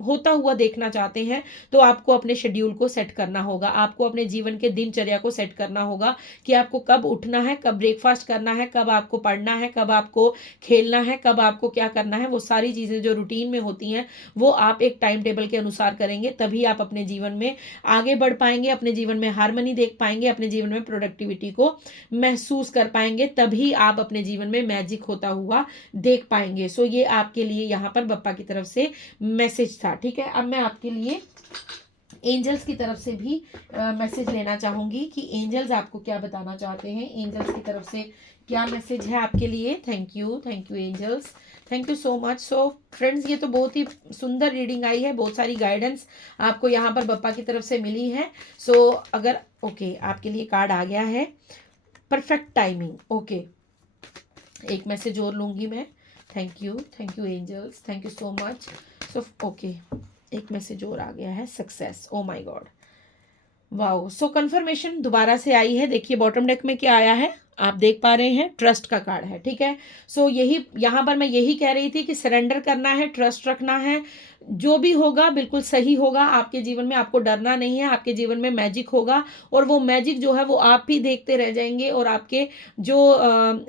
होता हुआ देखना चाहते हैं, तो आपको अपने शेड्यूल को सेट करना होगा। आपको अपने जीवन के दिनचर्या को सेट करना होगा कि आपको कब उठना है, कब ब्रेकफास्ट करना है, कब आपको पढ़ना है, कब आपको खेलना है, कब आपको क्या करना है। वो सारी चीज़ें जो रूटीन में होती हैं वो आप एक टाइम टेबल के अनुसार करेंगे, तभी आप अपने जीवन में आगे बढ़ पाएंगे, अपने जीवन में हार्मनी देख पाएंगे, अपने जीवन में प्रोडक्टिविटी को महसूस कर पाएंगे, तभी आप अपने जीवन में मैजिक होता हुआ देख पाएंगे। सो ये आपके लिए यहाँ पर बप्पा की तरफ से मैसेज था। ठीक है, अब मैं आपके लिए एंजल्स की तरफ से भी मैसेज लेना चाहूंगी कि एंजल्स आपको क्या बताना चाहते हैं, एंजल्स की तरफ से क्या मैसेज है आपके लिए। Thank you angels, thank you so much. So friends, ये तो बहुत ही सुंदर रीडिंग आई है, बहुत सारी गाइडेंस आपको यहाँ पर बप्पा की तरफ से मिली है। सो अगर ओके, आपके लिए कार्ड आ गया है, परफेक्ट टाइमिंग। ओके, एक मैसेज और लूंगी मैं। Thank you angels, thank you so much. So okay, एक मैसेज और आ गया है, success. Oh my god, wow. So confirmation दोबारा से आई है। देखिए बॉटम डेक में क्या आया है, आप देख पा रहे हैं ट्रस्ट का कार्ड है, ठीक है। सो यही यहाँ पर मैं यही कह रही थी कि सरेंडर करना है, ट्रस्ट रखना है, जो भी होगा बिल्कुल सही होगा आपके जीवन में, आपको डरना नहीं है, आपके जीवन में मैजिक होगा और वो मैजिक जो है वो आप भी देखते रह जाएंगे और आपके जो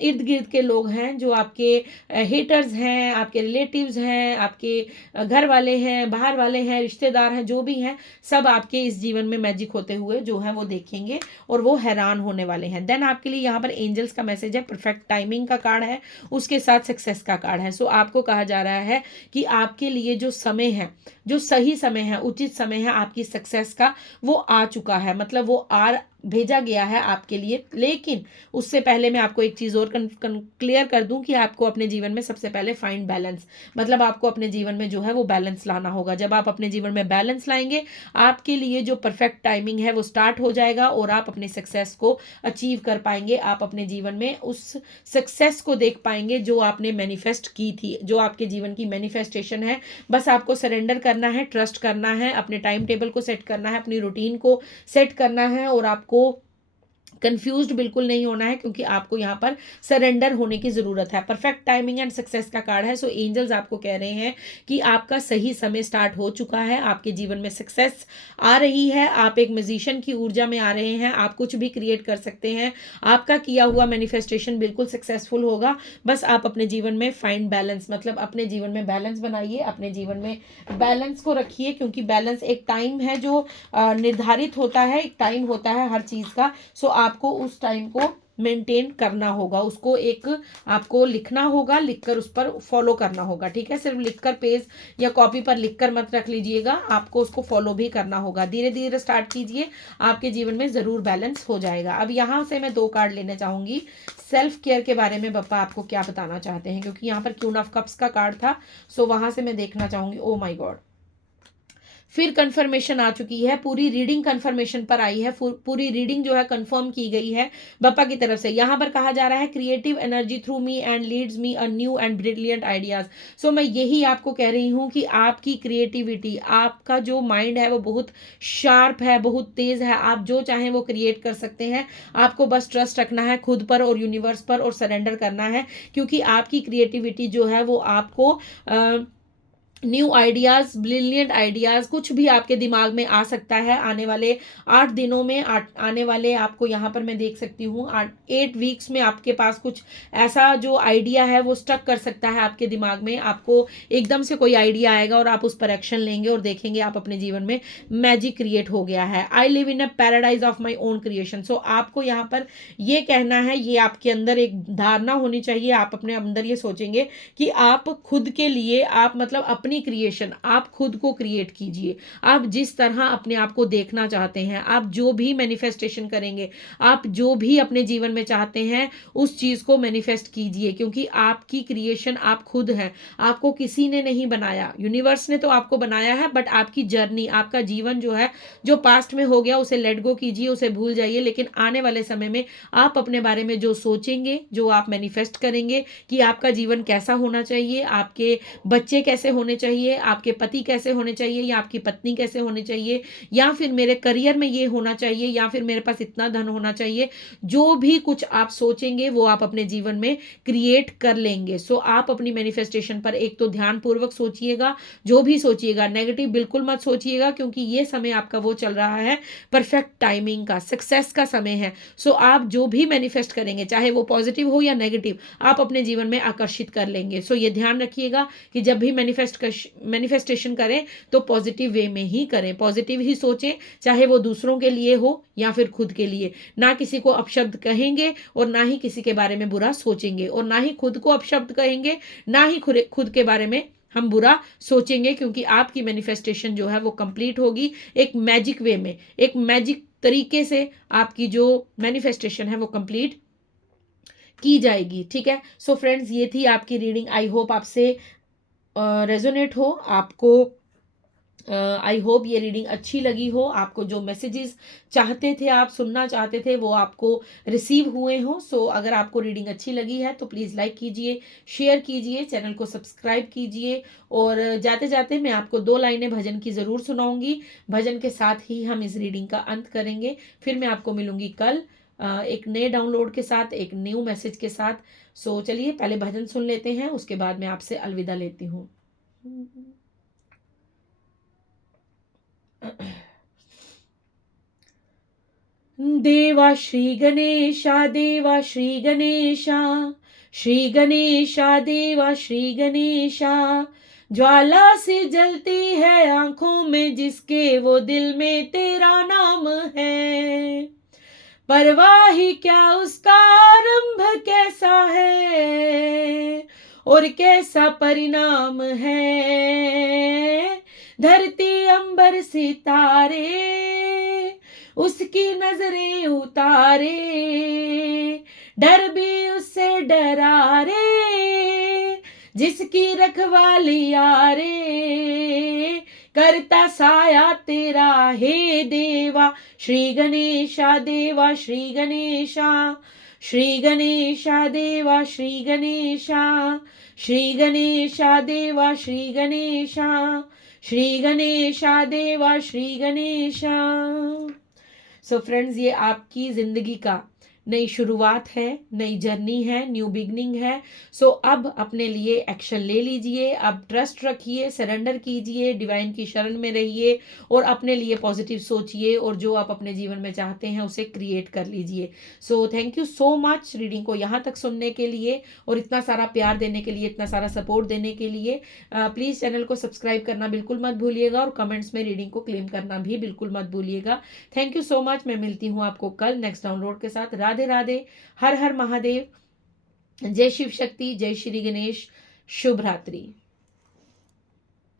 इर्द गिर्द के लोग हैं, जो आपके हेटर्स हैं, आपके रिलेटिव्स हैं, आपके घर वाले हैं, बाहर वाले हैं, रिश्तेदार हैं, जो भी हैं, सब आपके इस जीवन में मैजिक होते हुए जो है वो देखेंगे और वो हैरान होने वाले हैं। देन आपके लिए यहाँ पर एंजल्स का मैसेज है, परफेक्ट टाइमिंग का कार्ड है, उसके साथ सक्सेस का कार्ड है। सो आपको कहा जा रहा है कि आपके लिए जो समय है, जो सही समय है, उचित समय है आपकी सक्सेस का, वो आ चुका है, मतलब वो भेजा गया है आपके लिए। लेकिन उससे पहले मैं आपको एक चीज और क्लियर कर दूं कि आपको अपने जीवन में सबसे पहले फाइंड बैलेंस, मतलब आपको अपने जीवन में जो है वो बैलेंस लाना होगा। जब आप अपने जीवन में बैलेंस लाएंगे, आपके लिए जो परफेक्ट टाइमिंग है वो स्टार्ट हो जाएगा और आप अपने सक्सेस को अचीव कर पाएंगे। आप अपने जीवन में उस सक्सेस को देख पाएंगे जो आपने मैनिफेस्ट की थी, जो आपके जीवन की मैनिफेस्टेशन है। बस आपको सरेंडर करना है, ट्रस्ट करना है, अपने टाइम टेबल को सेट करना है, अपनी रूटीन को सेट करना है और आपको कंफ्यूज्ड बिल्कुल नहीं होना है, क्योंकि आपको यहाँ पर सरेंडर होने की जरूरत है। परफेक्ट टाइमिंग एंड सक्सेस का कार्ड है। सो एंजल्स आपको कह रहे हैं कि आपका सही समय स्टार्ट हो चुका है, आपके जीवन में सक्सेस आ रही है, आप एक म्यूजिशियन की ऊर्जा में आ रहे हैं, आप कुछ भी क्रिएट कर सकते हैं, आपका किया हुआ मैनिफेस्टेशन बिल्कुल सक्सेसफुल होगा। बस आप अपने जीवन में फाइंड बैलेंस, मतलब अपने जीवन में बैलेंस बनाइए, अपने जीवन में बैलेंस को रखिए, क्योंकि बैलेंस एक टाइम है जो निर्धारित होता है, एक टाइम होता है हर चीज का। सो आपको उस टाइम को मेंटेन करना होगा, उसको एक आपको लिखना होगा, लिखकर उस पर फॉलो करना होगा, ठीक है। सिर्फ लिखकर पेज या कॉपी पर लिखकर मत रख लीजिएगा, आपको उसको फॉलो भी करना होगा। धीरे धीरे स्टार्ट कीजिए, आपके जीवन में जरूर बैलेंस हो जाएगा। अब यहाँ से मैं 2 कार्ड लेना चाहूंगी, सेल्फ केयर के बारे में बप्पा आपको क्या बताना चाहते हैं, क्योंकि यहाँ पर क्वीन ऑफ कप्स का कार्ड था। सो वहां से मैं देखना चाहूंगी। ओ माय गॉड, फिर कंफर्मेशन आ चुकी है, पूरी रीडिंग कंफर्मेशन पर आई है, पूरी रीडिंग जो है कंफर्म की गई है बप्पा की तरफ से। यहां पर कहा जा रहा है creative energy through me and leads me a new and brilliant ideas. So मैं यही आपको कह रही हूं कि आपकी क्रिएटिविटी, आपका जो माइंड है वो बहुत शार्प है, बहुत तेज है, आप जो चाहें वो क्रिएट कर सकते हैं। आपको बस ट्रस्ट रखना है खुद पर और यूनिवर्स पर और सरेंडर करना है, क्योंकि आपकी क्रिएटिविटी जो है वो आपको न्यू आइडियाज, ब्रिलियंट आइडियाज, कुछ भी आपके दिमाग में आ सकता है आने वाले 8 दिनों में, आने वाले आपको यहाँ पर मैं देख सकती हूँ 8 वीक्स में आपके पास कुछ ऐसा जो आइडिया है वो स्टक कर सकता है आपके दिमाग में। आपको एकदम से कोई आइडिया आएगा और आप उस पर एक्शन लेंगे और देखेंगे आप अपने जीवन में मैजिक क्रिएट हो गया है। I live in a paradise of my own creation. So आपको यहाँ पर ये कहना है, ये आपके अंदर एक धारणा होनी चाहिए, आप अपने अंदर ये सोचेंगे कि आप खुद के लिए, आप मतलब अपनी क्रिएशन, आप खुद को क्रिएट कीजिए। आप जिस तरह अपने आप को देखना चाहते हैं, आप जो भी मैनिफेस्टेशन करेंगे, आप जो भी अपने जीवन में चाहते हैं उस चीज को मैनिफेस्ट कीजिए, क्योंकि आपकी क्रिएशन आप खुद हैं, आपको किसी ने नहीं बनाया, यूनिवर्स ने तो आपको बनाया है, बट आपकी जर्नी, आपका जीवन जो है, जो पास्ट में हो गया उसे लेट गो कीजिए, उसे भूल जाइए। लेकिन आने वाले समय में आप अपने बारे में जो सोचेंगे, जो आप मैनिफेस्ट करेंगे कि आपका जीवन कैसा होना चाहिए, आपके बच्चे कैसे होने चाहिए, आपके पति कैसे होने चाहिए, या आपकी पत्नी कैसे होनी चाहिए, या फिर मेरे करियर में ये होना चाहिए, या फिर मेरे पास इतना धन होना चाहिए, जो भी कुछ आप सोचेंगे वो आप अपने जीवन में क्रिएट कर लेंगे। सो आप अपनी मैनिफेस्टेशन पर एक तो ध्यान पूर्वक सोचिएगा, जो भी सोचिएगा नेगेटिव बिल्कुल मत सोचिएगा, क्योंकि ये समय आपका वो चल रहा है परफेक्ट टाइमिंग का, सक्सेस का समय है। सो आप जो भी मैनिफेस्ट करेंगे, चाहे वो पॉजिटिव हो या नेगेटिव, आप अपने जीवन में आकर्षित कर लेंगे। सो ये ध्यान रखिएगा कि जब भी मैनिफेस्टेशन करें तो पॉजिटिव वे में ही करें, पॉजिटिव ही सोचें, चाहे वो दूसरों के लिए हो या फिर खुद के लिए। ना किसी को अपशब्द कहेंगे और ना ही किसी के बारे में बुरा सोचेंगे, और ना ही खुद को अपशब्द कहेंगे, ना ही खुद के बारे में हम बुरा सोचेंगे, क्योंकि आपकी मैनिफेस्टेशन जो है वो कंप्लीट होगी एक मैजिक वे में, एक मैजिक तरीके से आपकी जो मैनिफेस्टेशन है वो कंप्लीट की जाएगी, ठीक है। सो फ्रेंड्स, ये थी आपकी रीडिंग। आई होप आपसे रेजोनेट हो, आपको आई होप ये रीडिंग अच्छी लगी हो, आपको जो मैसेजेस चाहते थे, आप सुनना चाहते थे, वो आपको रिसीव हुए हो। सो अगर आपको रीडिंग अच्छी लगी है तो प्लीज़ लाइक कीजिए, शेयर कीजिए, चैनल को सब्सक्राइब कीजिए, और जाते जाते मैं आपको 2 लाइनें भजन की ज़रूर सुनाऊंगी। भजन के साथ ही हम इस रीडिंग का अंत करेंगे। फिर मैं आपको मिलूंगी कल एक नए डाउनलोड के साथ, एक न्यू मैसेज के साथ। सो चलिए पहले भजन सुन लेते हैं, उसके बाद मैं आपसे अलविदा लेती हूँ। देवा श्री गणेशा, देवा श्री गणेशा, श्री गणेशा देवा श्री गणेशा। ज्वाला से जलती है आंखों में जिसके, वो दिल में तेरा नाम है। परवाह ही क्या उसका आरंभ कैसा है, और कैसा परिणाम है। धरती अंबर सितारे उसकी नजरें उतारे, डर भी उससे डरा रे, जिसकी रखवाली यारे। करता साया तेरा हे देवा, श्री गणेशा देवा श्री गणेशा, श्री गणेशा देवा श्री गणेशा, श्री गणेशा देवा श्री गणेशा, श्री गणेशा देवा श्री गणेशा। सो फ्रेंड्स, ये आपकी जिंदगी का नई शुरुआत है, नई जर्नी है, न्यू बिगनिंग है। सो अब अपने लिए एक्शन ले लीजिए, अब ट्रस्ट रखिए, सरेंडर कीजिए, डिवाइन की शरण में रहिए और अपने लिए पॉजिटिव सोचिए, और जो आप अपने जीवन में चाहते हैं उसे क्रिएट कर लीजिए। So thank you so much reading को यहाँ तक सुनने के लिए, और इतना सारा प्यार देने के लिए, इतना सारा सपोर्ट देने के लिए। प्लीज़ चैनल को सब्सक्राइब करना बिल्कुल मत भूलिएगा, और कमेंट्स में रीडिंग को क्लेम करना भी बिल्कुल मत भूलिएगा। Thank you so much. मैं मिलती हूँ आपको कल नेक्स्ट डाउनलोड के साथ। राधे राधे, हर हर महादेव, जय शिव शक्ति, जय श्री गणेश, शुभ रात्रि।